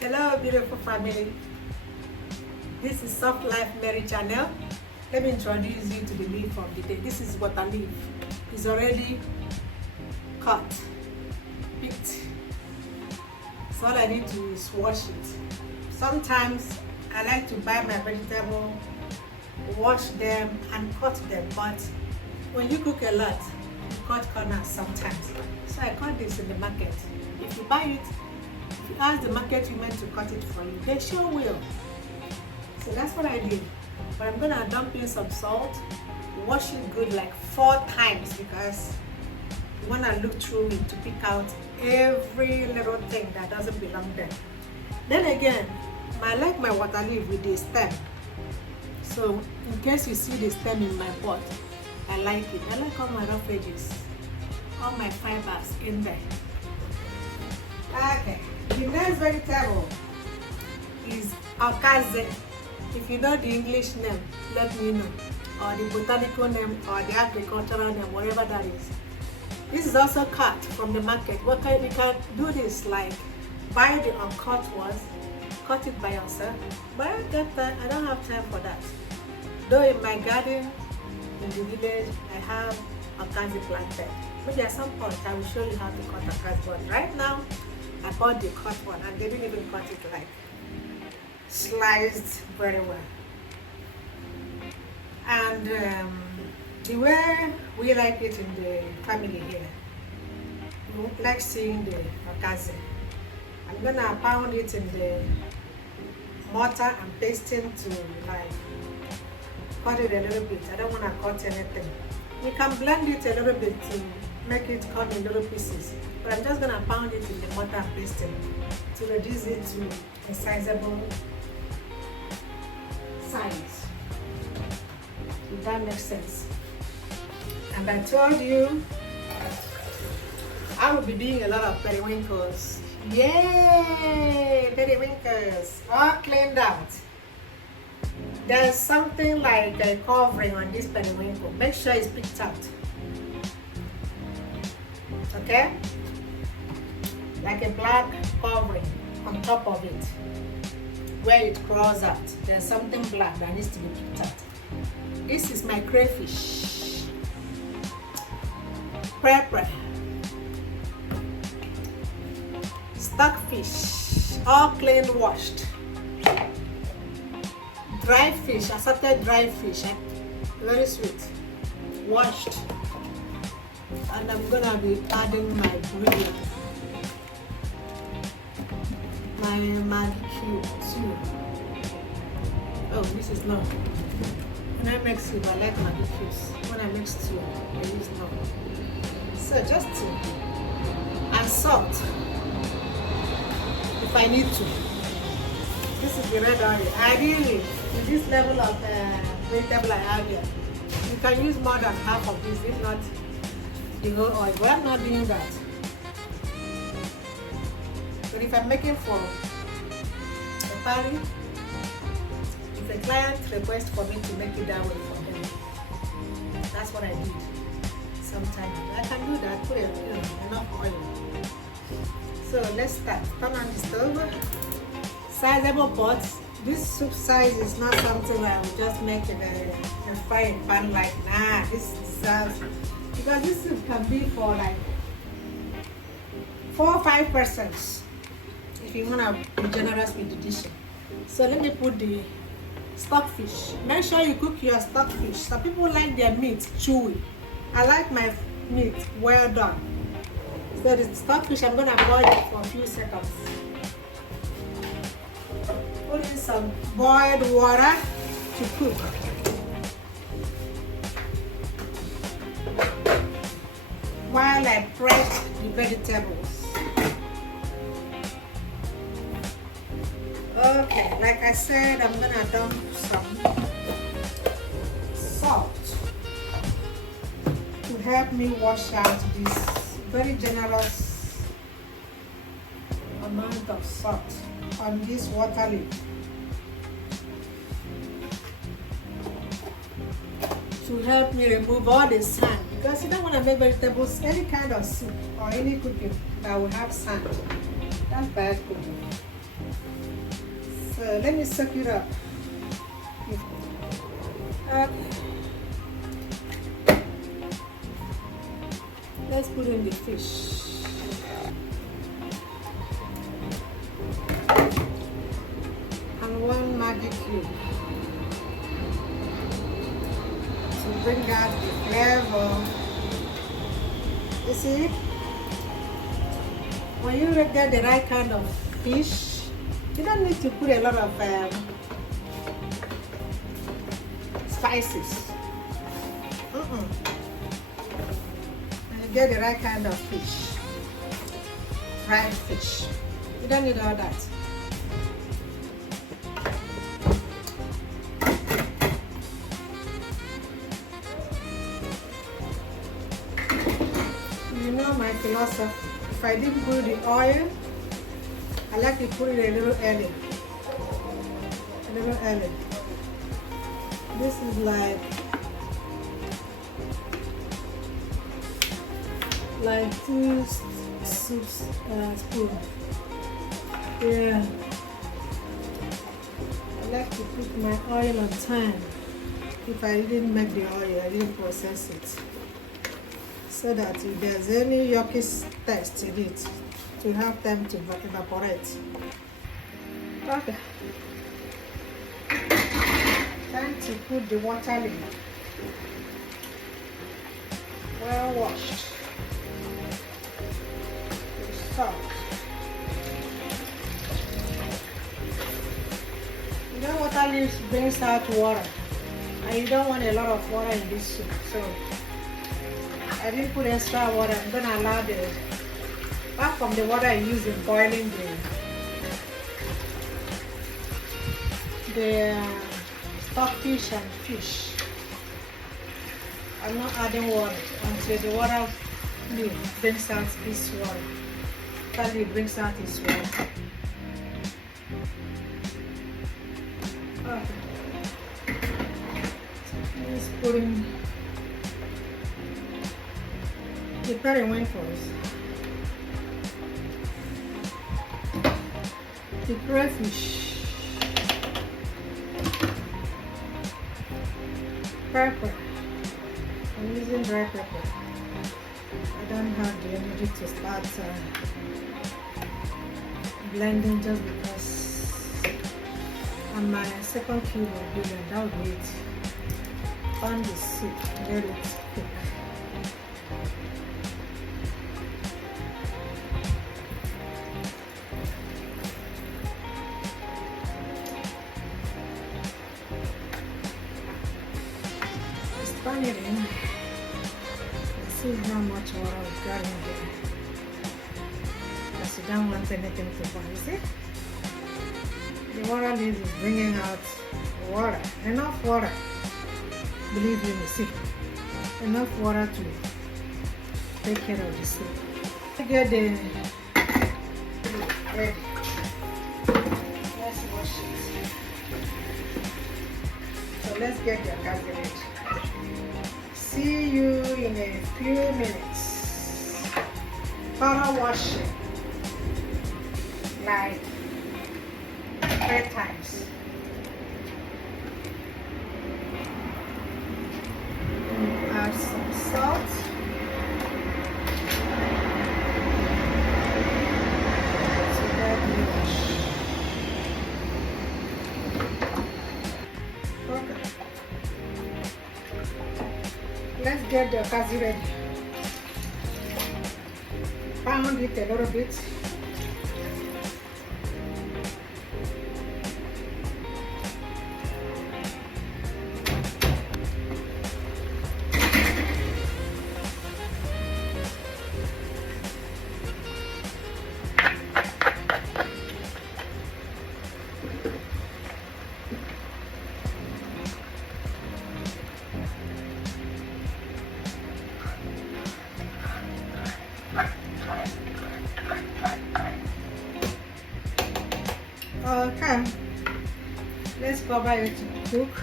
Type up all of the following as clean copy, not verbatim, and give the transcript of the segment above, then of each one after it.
Hello beautiful family, this is Soft Life Mary channel. Let me introduce you to the leaf of the day. This is water leaf. It's already cut, picked, so all I need to do is wash it. Sometimes I like to buy my vegetable, wash them and cut them, but when you cook a lot, you cut corners sometimes. So I cut this in the market. If you buy it, if you ask the market women to cut it for you, they sure will. So that's what I did. But I'm gonna dump in some salt, wash it good like 4 times because you wanna look through it to pick out every little thing that doesn't belong there. Then again, I like my water leaf with the stem. So in case you see the stem in my pot, I like it. I like all my rough edges, all my fibers in there. Okay, the next vegetable is okaze. If you know the English name, let me know, or the botanical name, or the agricultural name, whatever that is. This is also cut from the market. You can do this, like buy the uncut ones, cut it by yourself. But I don't have time for that. Though in my garden, in the village, I have okaze planted. Maybe at some point I will show you how to cut okaze. But right now, I bought the cut one, and they didn't even cut it like sliced very well. And the way we like it in the family here, we like seeing the okaze. I'm gonna pound it in the mortar and paste it to like cut it a little bit. I don't want to cut anything. You can blend it a little bit to make it come in little pieces, but I'm just gonna pound it in the mortar and paste it to reduce it to a sizable size, if that makes sense. And I told you I will be doing a lot of periwinkles. Yay! Periwinkles all cleaned out. There's something like a covering on this periwinkle. Make sure it's picked out. Okay? Like a black covering on top of it. Where it crawls out, there's something black that needs to be picked out. This is my crayfish. Pepper. Stockfish, all clean washed. Dry fish, assorted dry fish, very sweet, washed. And I'm gonna be adding my bouillon, my Maggi cube too. Oh, this is not. When I make soup, I like Maggi cubes. When I mix stew, I use no. So just and salt if I need to. This is the red oil. Ideally, with this level of vegetable I have here, you can use more than half of this, if not the whole oil. But I'm not doing that. But if I'm making for a party, if a client requests for me to make it that way for them, that's what I did. Sometimes I can do that. Put enough oil. So let's start. Turn on the stove. Sizable pots. This soup size is not something I will just make in a frying pan like this deserves, because this soup can be for like 4 or 5 persons if you want to be generous with the dish. So let me put the stockfish. Make sure you cook your stockfish. Some people like their meat chewy. I like my meat well done. So the stockfish, I'm gonna boil it for a few seconds. Put in some boiled water to cook. While I press the vegetables. Okay, like I said, I'm gonna dump some salt to help me wash out this very generous amount of salt on this water leaf to help me remove all the sand, because you don't want to make vegetables, any kind of soup or any cooking that will have sand. That's bad cooking. So let me soak it up. Let's put in the fish. And one Maggi cube to bring out the flavor. You see, when you get the right kind of fish, you don't need to put a lot of spices. And you get the right kind of fish, fried fish. You don't need all that. You know my philosophy. If I didn't put the oil, I like to put it a little early. A little early. This is like 2 spoons. Yeah. I like to put my oil on time. If I didn't make the oil, I didn't process it. So that if there's any yucky taste in it, to have time to evaporate. Okay. Time to put the water in. Well washed. The salt. You know, water leaves brings out water, and you don't want a lot of water in this soup. So I didn't put extra water. I'm gonna allow apart from the water I use in boiling the stockfish and fish. I'm not adding water until the water brings out this water. Until it brings out this water. Okay. Let's put in the periwinkles, the crayfish, pepper. I'm using dry pepper. I don't have the energy to start blending just because on my second kilo of billion, that would be it. On the soup, get it thick. Span it in. See how much water we've got in there. Because you don't want anything to burn, you see? The water leaf is bringing out water, enough water. Believe me, see, enough water to take care of the soup. Get the ready. Let's wash it. So let's get the curry ready. See you in a few minutes. Power washing like 3 times. Add some salt. So that we wash. Okay. Let's get the kazi ready. Pound it a little bit. Okay, let's cover it to cook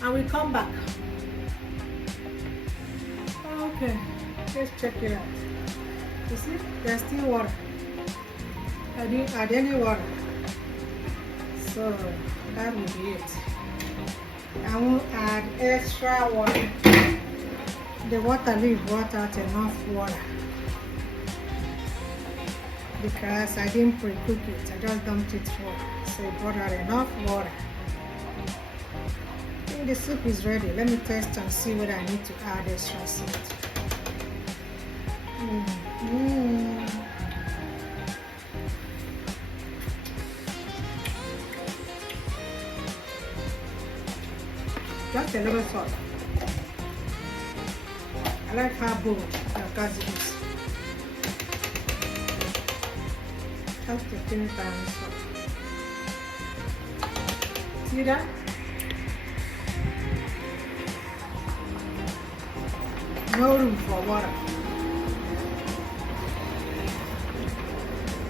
and we come back. Okay, let's check it out. You see, there's still water. I didn't add any water. So that will be it. I won't add extra water. The water leaf brought out enough water because I didn't pre-cook it. I just dumped it for, so it brought out enough water. I think the soup is ready. Let me test and see whether I need to add extra salt. Just a little salt. I like how bold that it is. Just a tiny salt. See that? No room for water.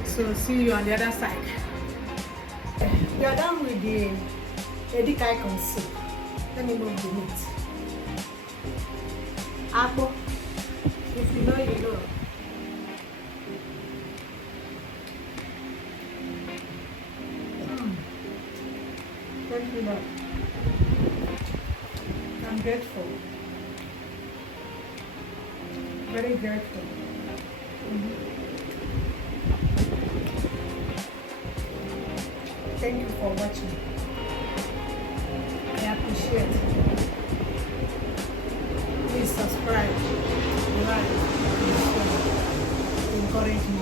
So see you on the other side. We are done with the edikaikon soup. Let me move the meat. Apple. If you know, you know. Thank you, Lord. I'm grateful. Very grateful. Thank you for watching. I appreciate it. Please subscribe, like, and share. Encourage me.